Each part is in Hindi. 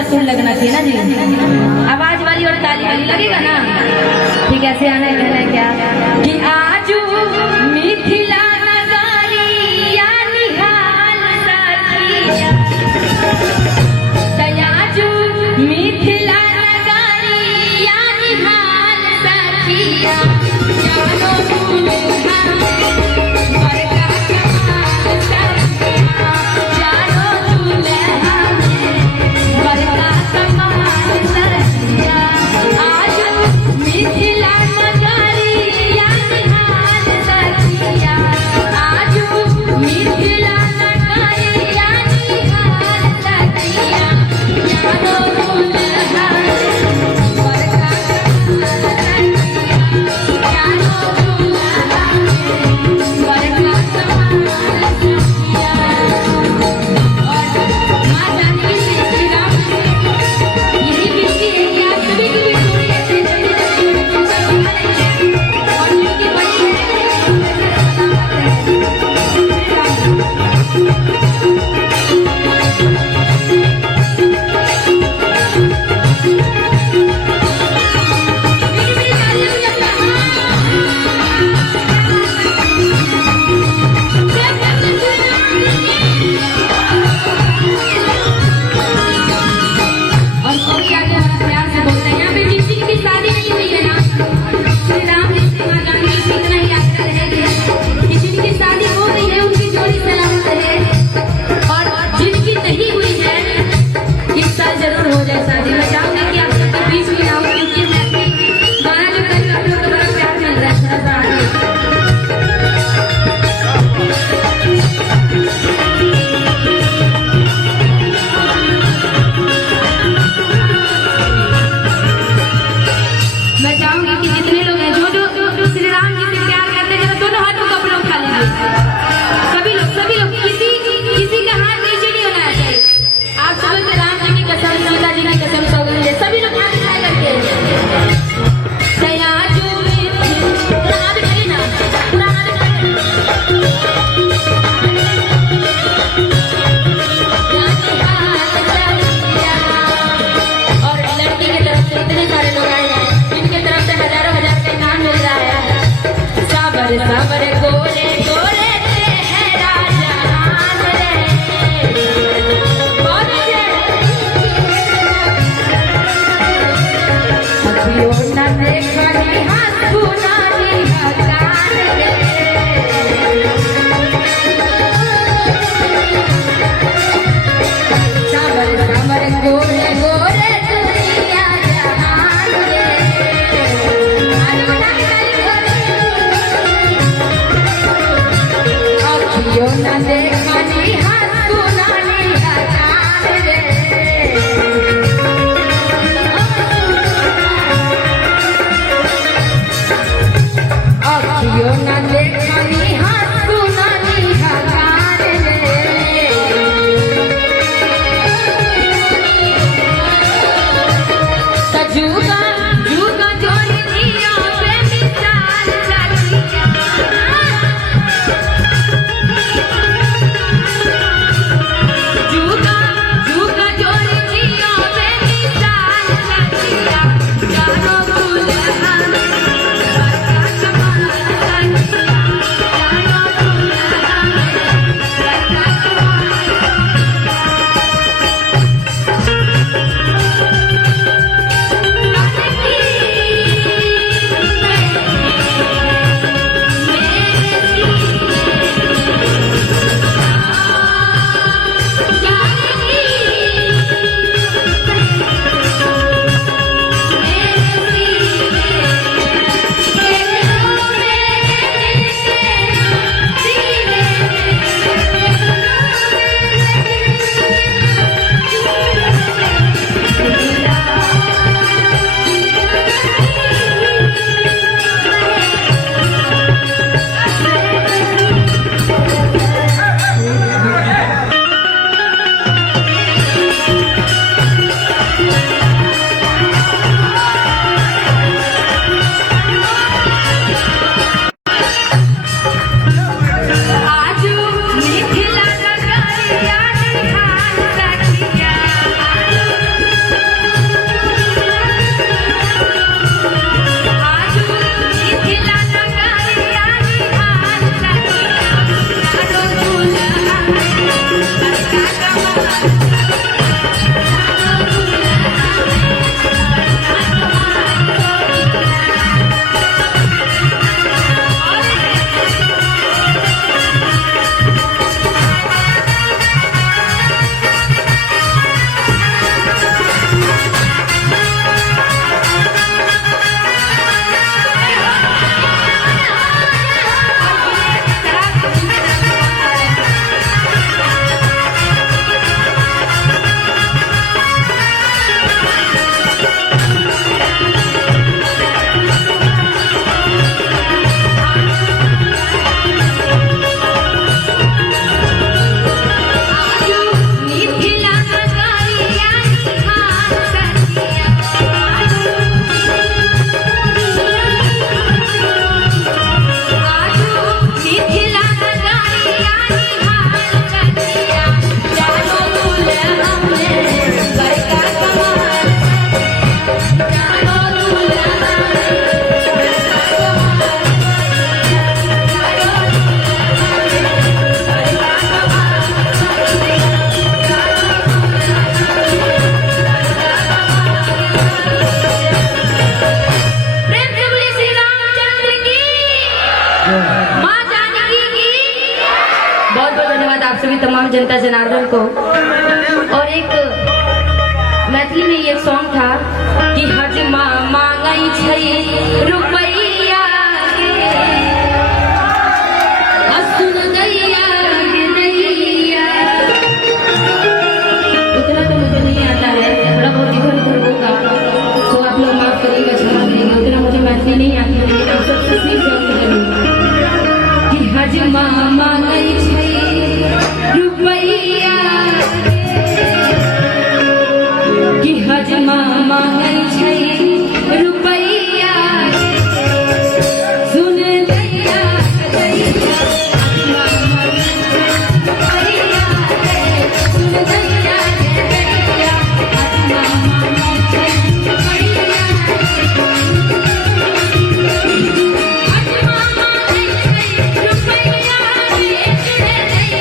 अच्छा सुर लगना चाहिए ना जी, आवाज वाली और ताली वाली लगेगा ना। ठीक है, ऐसे आना है क्या कि आज मिथिला नगरिया निहाल सखिया, तयाजू मिथिला नगरिया निहाल सखिया, जानो दुल्हा तमाम जनता जनार्दन को। और एक मैथिली में ये सॉन्ग था कि हजमा मांगई छै रुपैया के, असुन दैया के दैया। उतना तो मुझे नहीं आता है, थोड़ा बहुत इधर उधर होगा तो आप लोग माफ करिएगा, क्षमा करिएगा। उतना मुझे मैथिली नहीं आती है, लेकिन आप सबसे सीख जाऊंगी जरूर कि हजमा मांगई छै रुपैया कि हजमा मांगल छै रुपैया, सुन दैया दैया हजमा मांगल छै रुपैया, सुन दैया दैया हजमा मांगल छै रुपैया, हजमा मांगल छै रुपैया, सुन दैया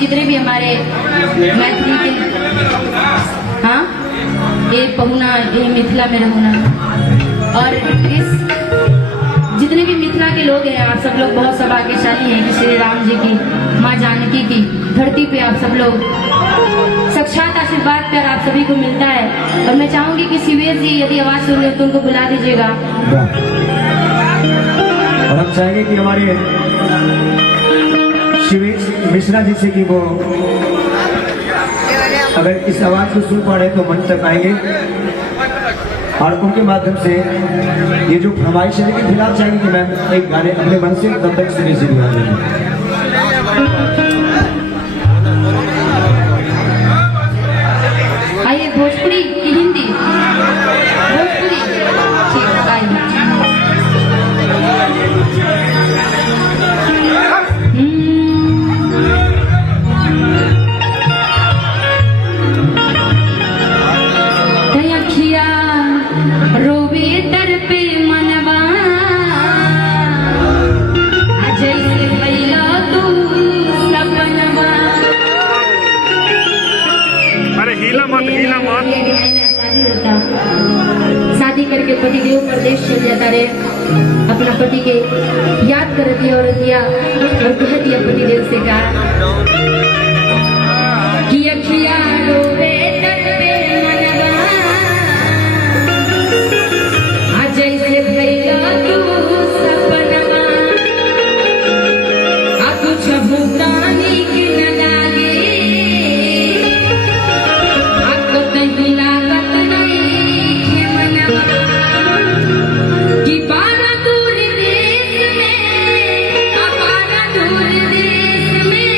जितने भी हमारे मैथिली के हाँ ये पहुना ये मिथिला में रहुना और इस जितने भी मिथिला के लोग हैं आप सब लोग बहुत सौभाग्यशाली हैं कि श्री राम जी की माँ जानकी की धरती पे आप सब लोग साक्षात आशीर्वाद कर आप सभी को मिलता है। और मैं चाहूंगी कि शिवेश जी यदि आवाज सुन रहे तो उनको बुला दीजिएगा। और हम चाहेंगे कि हमारे शिवेश मिश्रा जी से कि वो अगर इस आवाज को सुन पा रहे तो मंच तक आएंगे और उनके माध्यम से ये जो फरमाइश है, लेकिन फिलहाल चाहेंगे कि मैम एक गाने अपने मन से तब तक शिवेश जी बुला देंगे। आइए भोजपुरी की हिंदी भोजपुरी ठीक आइए। रोवे तर पे मनवा जैसे भैया तू सपनवा। अरे हीला मत शादी होता, शादी करके पति देव प्रदेश चल जाता रे, अपना पति के याद कर दिया और दिया और कह दिया पति देव से का कि अखिया रोवे तर पे मनवा जैसे भैया तू सपनवा, कुछ भूतानी की न लागे, कहीं लागत नहीं है मनवा कि बारा दूर देश में, बारा दूर देश में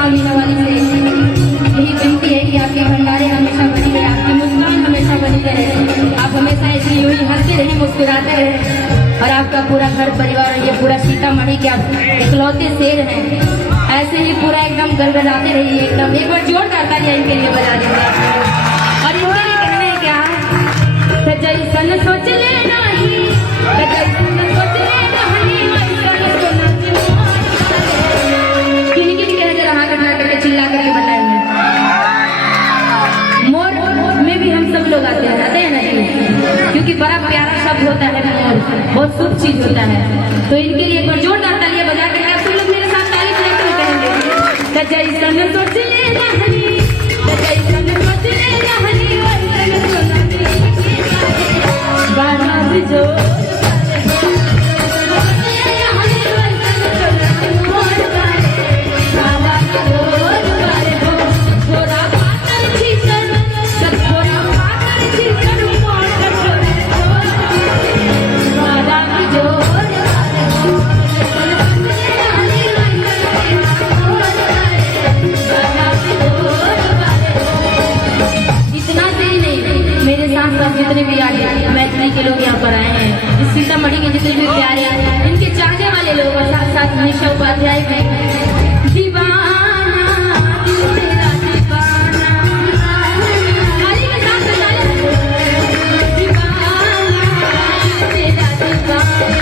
माँ मीना वाली से यही विनती है कि आपके भंडारे हमेशा बनी रहे, आपकी मुस्कान हमेशा बनी रहे, आप हमेशा ऐसे यूं ही हंसते रहे, मुस्कुराते रहे और आपका पूरा घर परिवार ये पूरा सीतामढ़ी के आप इकलौते शेर हैं, ऐसे ही पूरा एकदम गलगलाते रहिए एकदम। एक बार जोरदार तालियां इनके लिए बजा दीजिए और इनके लिए कहना है क्या, तो जैसन सोच ले नहीं, तो जैसन सोच ले नहीं, वैसन सोना किन कह जरा हाथ उठा करके चिल्ला करके बताएंगे। मोर में भी हम सब लोग आते हैं ना जी, क्योंकि बड़ा प्यारा शब्द होता है मोर, बहुत शुभ चीज होता है। तो इनके लिए एक बार जोरदार तालियां बजा करके आप सब लोग मेरे साथ ताली बजाते हुए कहेंगे, जैसन सोच ले रहनी, जैसन सोच ले रहनी, वैसन सोना बाबा जो जितने भी आगे मैथिली के लोग यहाँ पर आए हैं, इस सीतामढ़ी के जितने भी प्यारे हैं, इनके चाहने वाले लोग और साथ साथ निशा उपाध्याय भी दीवाना दिल तेरा दीवाना, ताली के साथ बजा ले, दीवाना दिल तेरा दीवाना,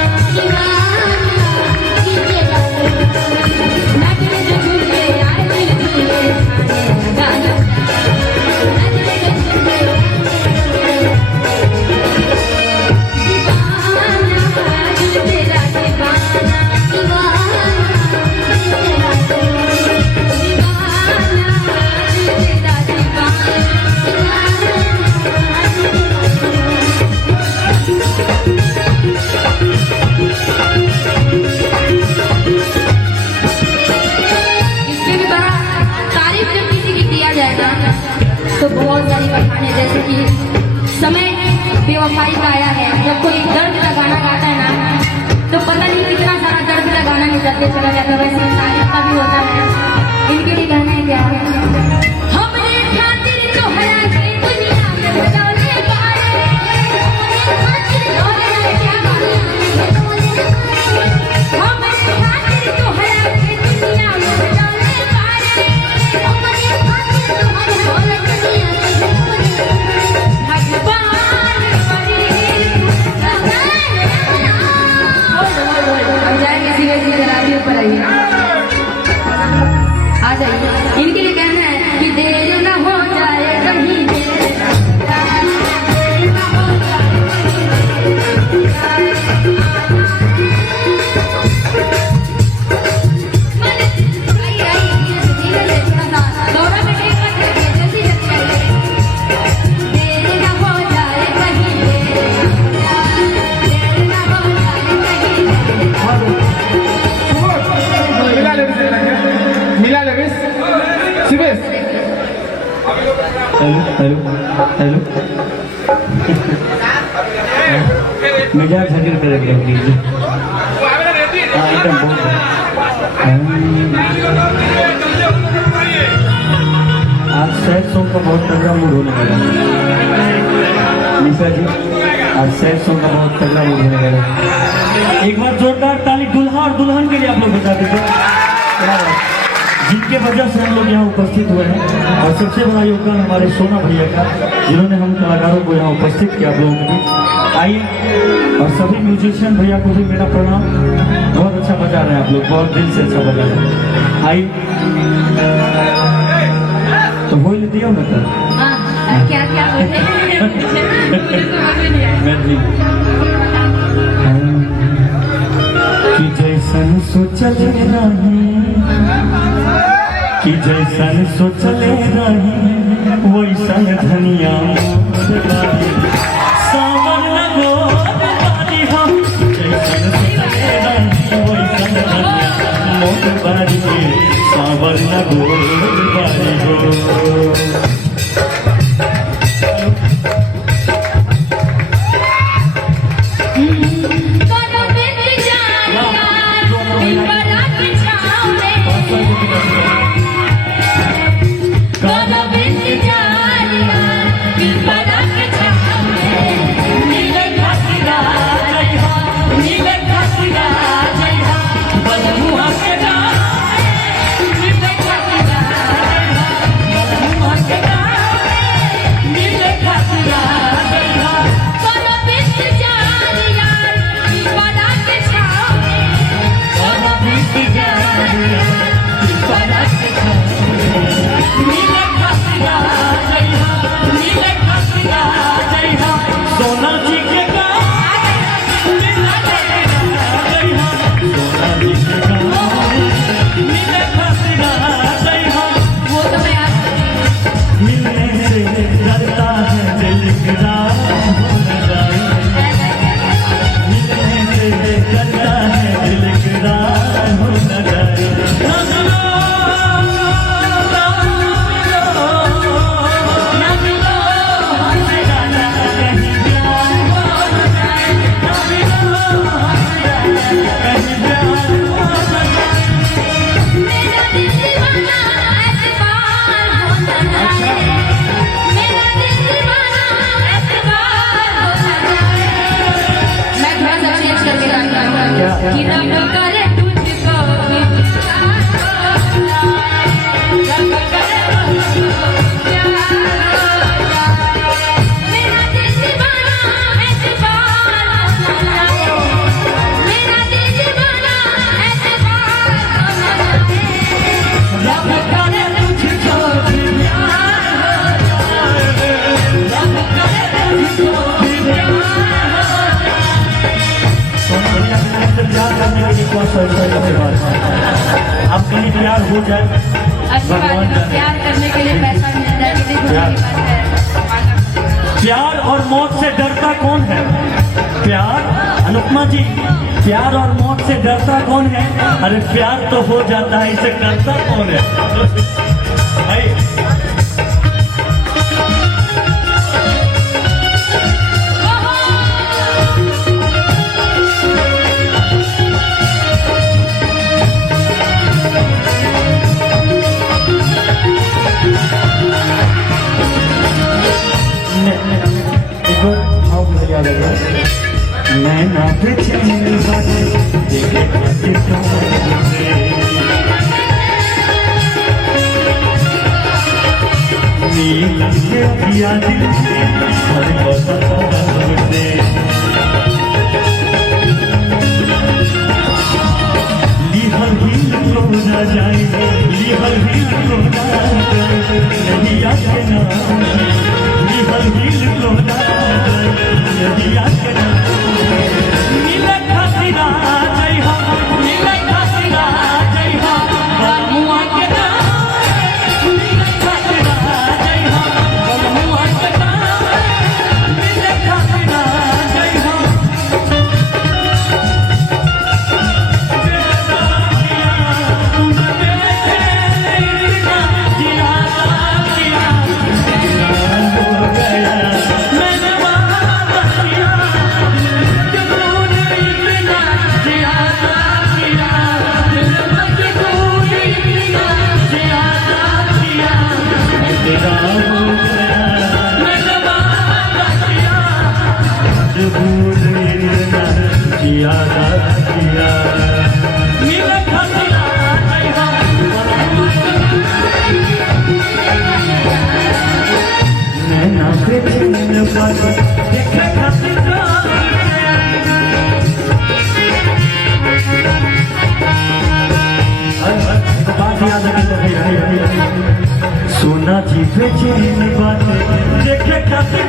नाचने जो झूले आए दिल झूले गाना, तो बहुत सारी बखाने जैसे कि समय बेवफाई का आया है, जब कोई दर्द का गाना गाता है ना तो पता नहीं कितना सारा दर्द का गाना निकलते चला जाता है, वैसे शादी का भी होता है। इनके लिए गाना है क्या, हमने खातिर तो हरा के दुनिया में बदौले पाए, हमने खातिर तो हरा के दुनिया में बदौले पाए, आ जाइए। इनके लिए कहना है कि देर न हो जाए कहीं, हेलो हेलो मजाक झगड़ कर रख लीजिए, एकदम बहुत आज सैड सॉन्ग का बहुत तगड़ा मूड होने वाला निशा जी, आज सैड सॉन्ग का बहुत तगड़ा मूड होने वाला। एक बार जोरदार ताली दुल्हा और दुल्हन के लिए आप लोग बता दीजिए, जिनके वजह से हम लोग यहाँ उपस्थित हुए हैं। और सबसे बड़ा योगदान हमारे सोना भैया का, जिन्होंने हम कलाकारों को यहाँ उपस्थित किया आप लोगों के बीच। आइए, और सभी म्यूजिशियन भैया को भी मेरा प्रणाम, बहुत अच्छा बजा रहे हैं आप लोग, बहुत दिल से अच्छा बजा रहे हैं। आइए तो हो लेती हो ना क्या क्या कि जैसन सोचल रही, कि जैसन सोचले रही वैसन धनिया सावन लगो बारी हम, जैसन सोचले रही वैसन धनिया मोट बारी सावन लगो बारी हो। विश्वास है के बाद आप कहीं प्यार हो जाए, अच्छी बात भगवान है, जाने। प्यार करने के लिए पैसा मिल जाए कितनी खुशी प्यार। की बात है। प्यार और मौत से डरता कौन है? प्यार, अनुपमा जी, प्यार और मौत से डरता कौन है? अरे प्यार तो हो जाता है, इसे करता कौन है? भाई मैं ना बेचैन बाटे देखे खातिर तुमसे, नीलम के पिया दिल से हर बता मुझे, लिहल हिल को ना जाए, लिहल हिल को ना जाए, नहीं आके ना, लिहल हिल को ना जाए, नहीं आके ना। नीले खातिरा जय हो, नीले खातिरा जय हो, बलमुआ के नाम, नीले खातिरा जय हो, बलमुआ के नाम, नीले खातिरा जय हो। सोना जी बेचैन बात देखे खातिर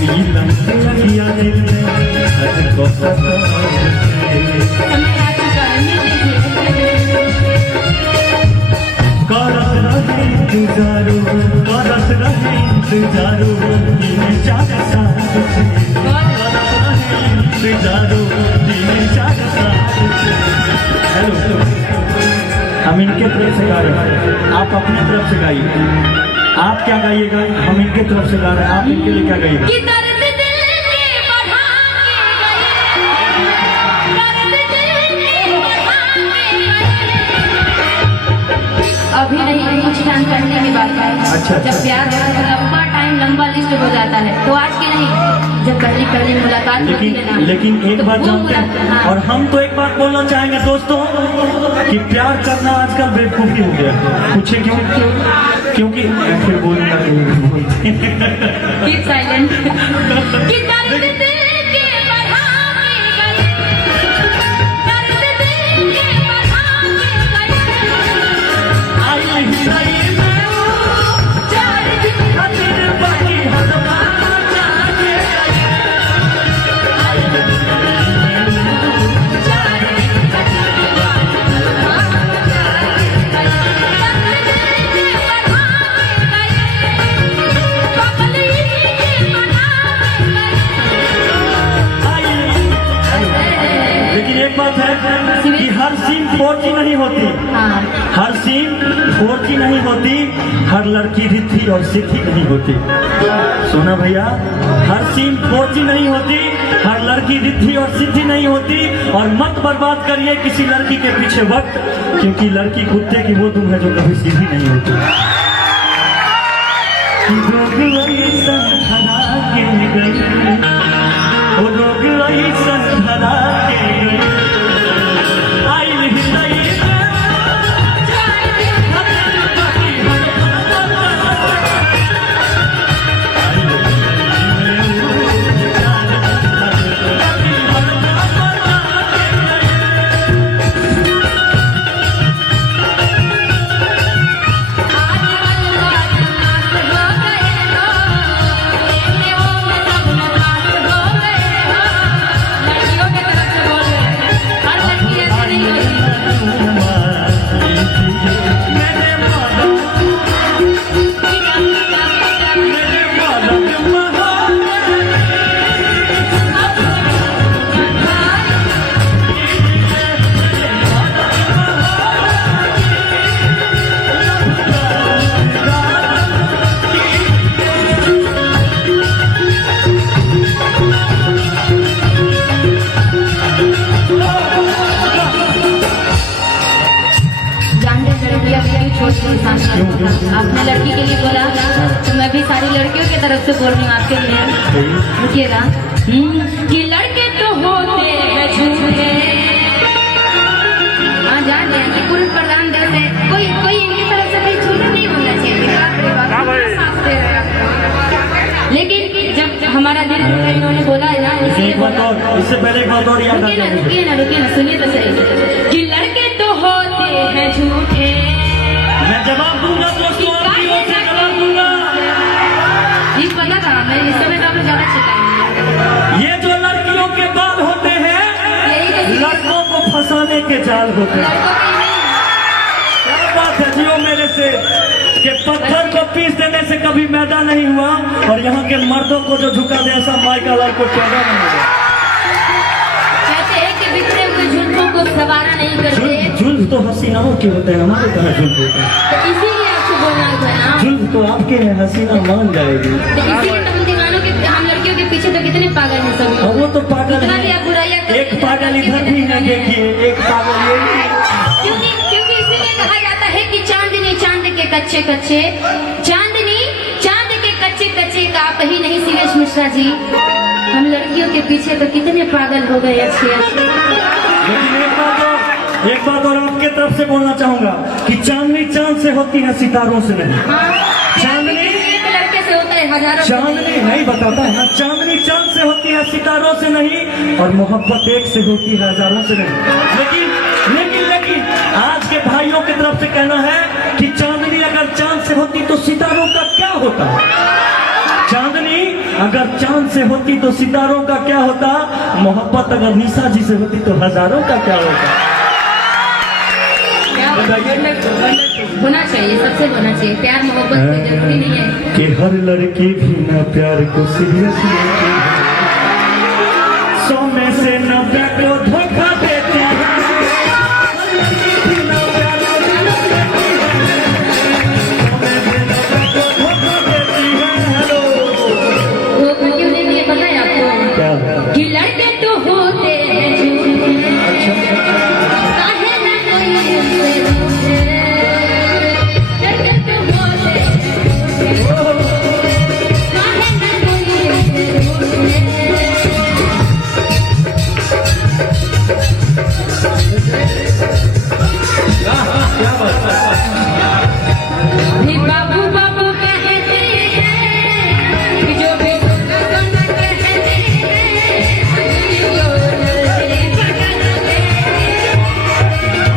नीलम के लगिया दिल में हर को पता समय आ चुका है, मिल लीजिए। करत रहे इंतजारो, करत रहे इंतजारो, दिन चार साल से करत रहे इंतजारो, दिन चार साल से। हेलो, हम इनके तरफ से गा रहे हैं, आप अपनी तरफ से गाइए। आप क्या गाइएगा? हम इनके तरफ से गा रहे हैं, आप इनके लिए क्या गाइएगा? कि दर्द दिल के बढ़ा के गए, दर्द दिल के बढ़ा के गए। अभी नहीं, कुछ टाइम पहले की बात है। अच्छा। जब प्यार होता है तो लंबा टाइम, लंबा लिस्ट हो जाता है। तो आज की नहीं, जब पहली मुलाकात होती है ना, लेकिन एक तो बात वो जानते हैं, हाँ। और हम तो एक बात बोलना चाहेंगे दोस्तों कि प्यार करना आजकल बेवकूफी हो गया। पूछे क्यों? क्योंकि फिर बोलूंगा Keep silent. कि दर्द दिल के बढ़ा के गए, दर्द दिल के बढ़ा के गए। आई नहीं मैं चार दिन खातिर बाकी हलवा जाके आई चार दिन खातिर दर्द दिल के बढ़ा के गए, बबली के बढ़ा के गए। लेकिन एक बात है कि हर सीन 4G नहीं होती, हाँ। हर सीन 4G नहीं होती, हर लड़की रिद्धि और सिद्धि नहीं होती। सोना भैया, हर सीन 4G नहीं होती, हर लड़की रिद्धि और सिद्धि नहीं होती। और मत बर्बाद करिए किसी लड़की के पीछे वक्त, क्योंकि लड़की कुत्ते की वो तुम है जो कभी सीधी नहीं होती। रोग ऐसन धरा के गई, ओ रोग ऐसन धरा के गई, आई हृदय तरफ से बोल रही हूँ आपके लिए, रुकिएगा। कि लड़के तो होते हैं झूठे। हाँ जान रहे हैं कि पुरुष प्रधान देश है, कोई कोई इनकी तरफ से कोई झूठ नहीं बोलना चाहिए, साथ दे रहे हैं। लेकिन जब हमारा दिल इन्होंने बोला है ना, एक बात और, इससे पहले एक बात और याद रुकिए ना सुनिए तो सही। कि लड़के तो होते हैं झूठे। मैं जवाब दूंगा दोस्तों, आपकी ओर से जवाब दूंगा। ये पता था, मैं इस समय तो आप लोग ज्यादा चिल्लाएंगे। ये जो लड़कियों के बाल होते हैं, लड़कों को फंसाने के जाल होते हैं। क्या बात है जियो मेरे से, कि पत्थर को पीस देने से कभी मैदा नहीं हुआ, और यहाँ के मर्दों को जो झुका दे ऐसा माइका लाल को पैदा नहीं हुआ। कहते हैं कि बिखरे हुए जुल्फों को सवारा नहीं करते। जुल्फ तो हसीनाओं के होते हैं, हमारे कहाँ जुल्फ होते हैं। तो इसीलिए आपको बोलना था ना, जुल्फ तो आपके हैं, हसीना मान जाएगी। तो इसीलिए तो हम दीवानों के, हम लड़कियों के पीछे तो कितने पागल हैं सब। और वो तो पागल कितना है, भी आप बुराइयां करते एक हैं, पागल इधर भी है, देखिए एक पागल ये भी है। क्योंकि इसीलिए कहा जाता है कि चांदनी चांद के कच्चे कच्चे, चांदनी चांद के कच्चे कच्चे का आप ही नहीं शिवेश मिश्रा जी, हम लड़कियों के पीछे तो कितने पागल हो गए अच्छे अच्छे। लेकिन एक बात और आपके तरफ से बोलना चाहूंगा कि चांदनी चांद से होती है, सितारों से नहीं। चांदनी एक लड़के से होता है हजारों। चांदनी नहीं बताता है ना, चांदनी चांद से होती है, सितारों से नहीं, और मोहब्बत एक से होती है, हजारों से नहीं। लेकिन लेकिन लेकिन आज के भाइयों की तरफ से कहना है कि चांदनी अगर चांद से होती तो सितारों का क्या होता। चांदनी अगर चांद से होती तो सितारों का क्या होता। मोहब्बत अगर निशा जी से होती तो हजारों का क्या होता। होना चाहिए, सबसे होना चाहिए, प्यार मोहब्बत कोई जरूरी नहीं है कि हर लड़की भी ना प्यार को सीरियस लेती है, 100 में से 90 को धोखा देती है। हर लड़की भी ना प्यार को सीरियस लेती है, 100 में से 90 को धोखा देती है। हेलो, वो क्यों नहीं, ये पता है आपको क्या कि लड़के तो होते हैं झूठे। काहे ना कोई उनसे रूठे। लड़के तो होते हैं झूठे। काहे ना कोई उनसे रूठे। क्या बात भी बाबू बाबू कहते हैं कि जो भी सुना सुना कहते हैं, जो जल्दी भगाते हैं।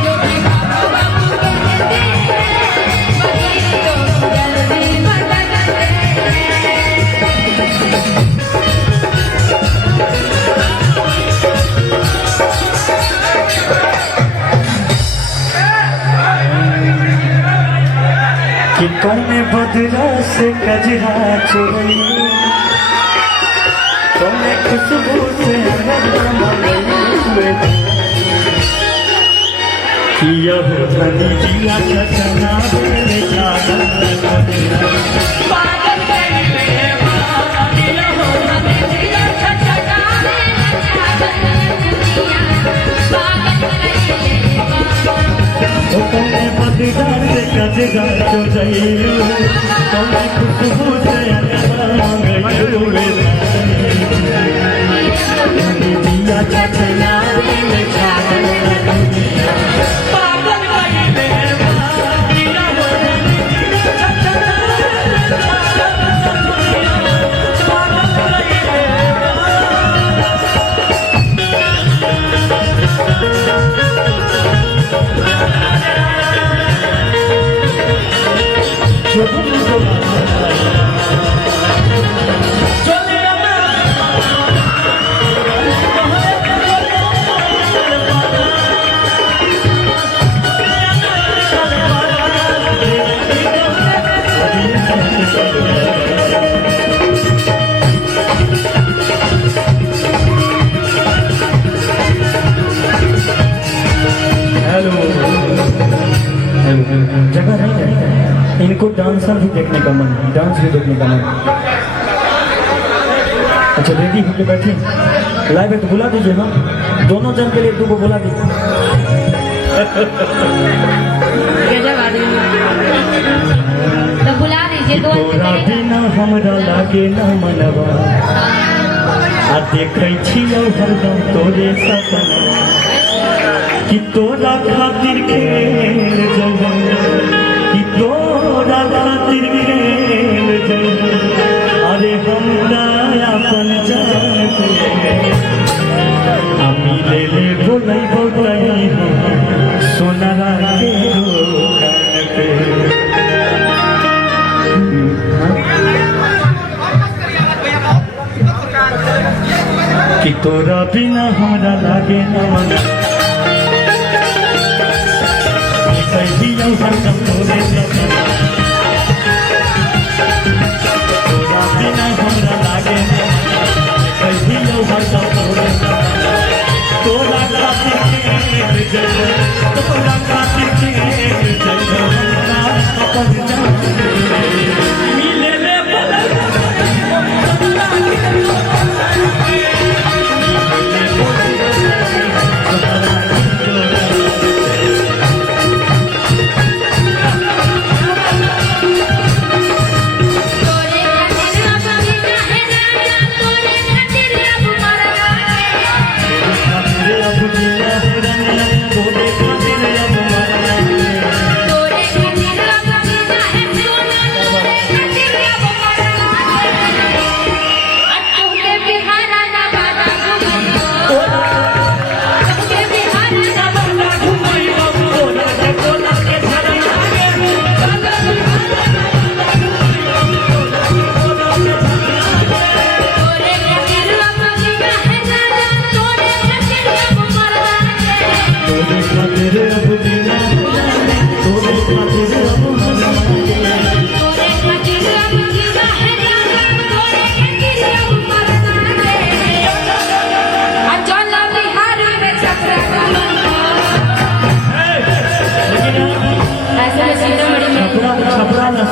जो भी बाबू बाबू कहते हैं, वही तो जल्दी भगाते हैं। कि कौने बदला से कजरा चुरई, कौने खुशबू से किया हो धनी जिया चचना मेरे जाना। पागल कर दे बाबा, दिया हो हमें दिया छछना मेरा पागल दुनिया। पागल कर दे बाबा, कौने बदला से कजरा चुरई, कौने खुशबू से जिया चचना मेरे जाना। पागल कर दे दिया हो धनी जिया चचना। जगह नहीं है, इनको डांसर भी देखने का मन है, डांस भी देखने का मन है। अच्छा रेडी होके बैठे लाइव है तो बुला दीजिए ना, दोनों जन के लिए 2 को बुला दीजिए। गजब आदमी, तो बुला दीजिए। लीजिए दो तोरा बिना हमरा लागे न मनवा आ देखै छियौ हरदम तोरे सपना कि तोरा खातिर खेल जइबो कि तोरा खातिर खेल जइबो अरे हमरा अपन जान के आ मिले ले बोलैबो तई सोनारा के दुकान पे कि तोरा बिना हमरा लागे न मन हरदम तोरे सपना तोरा बिना हमरा लागे न कहियो हरदम तोरे सपना तोरा खातिर खेल जइबो तोरा खातिर खेल जइबो हमरा अपन जान मिले ले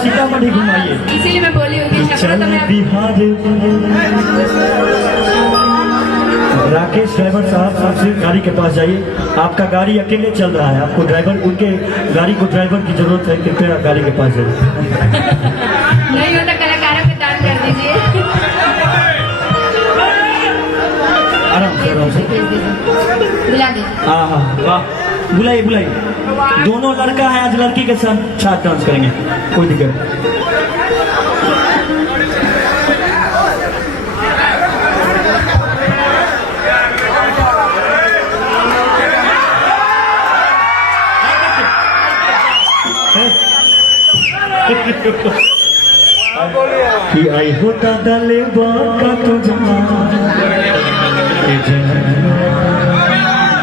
सीतामढ़ी घुमाइए इसीलिए मैं बोली हूँ कि छपरा तो मैं बिहार राकेश ड्राइवर साहब आपसे गाड़ी के पास जाइए आपका गाड़ी अकेले चल रहा है आपको ड्राइवर उनके गाड़ी को ड्राइवर की जरूरत है कृपया गाड़ी के पास जाइए नहीं होता कलाकारों को दान कर दीजिए आराम से बुला दीजिए हाँ हाँ वाह बुलाइए बुलाइए दोनों लड़का है आज लड़की के साथ साथ डांस करेंगे कोई दिक्कत कि आई होता दले बाका तो जमा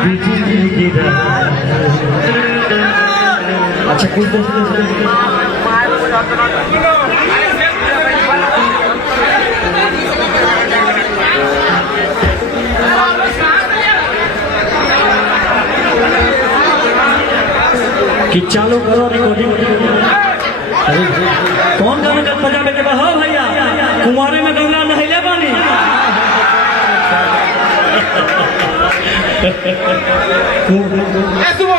बिजली गिरा अच्छा कुछ कि चालू करो रिकॉर्डिंग अरे कौन गाना का बजावे के हो भैया कुंवारे में गंगा नहले बानी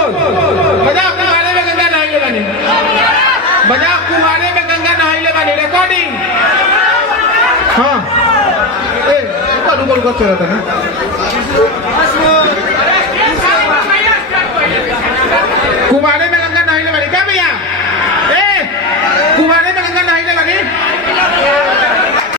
बजा कुमारे में गंगा नहाइले बानी बजा कुमारे में गंगा नहाइले बानी रिकॉर्डिंग हाँ ए रुको रुको चला था ना कुमारे में गंगा नहाइले बानी क्या भैया ए कुमारे में गंगा नहाइले बानी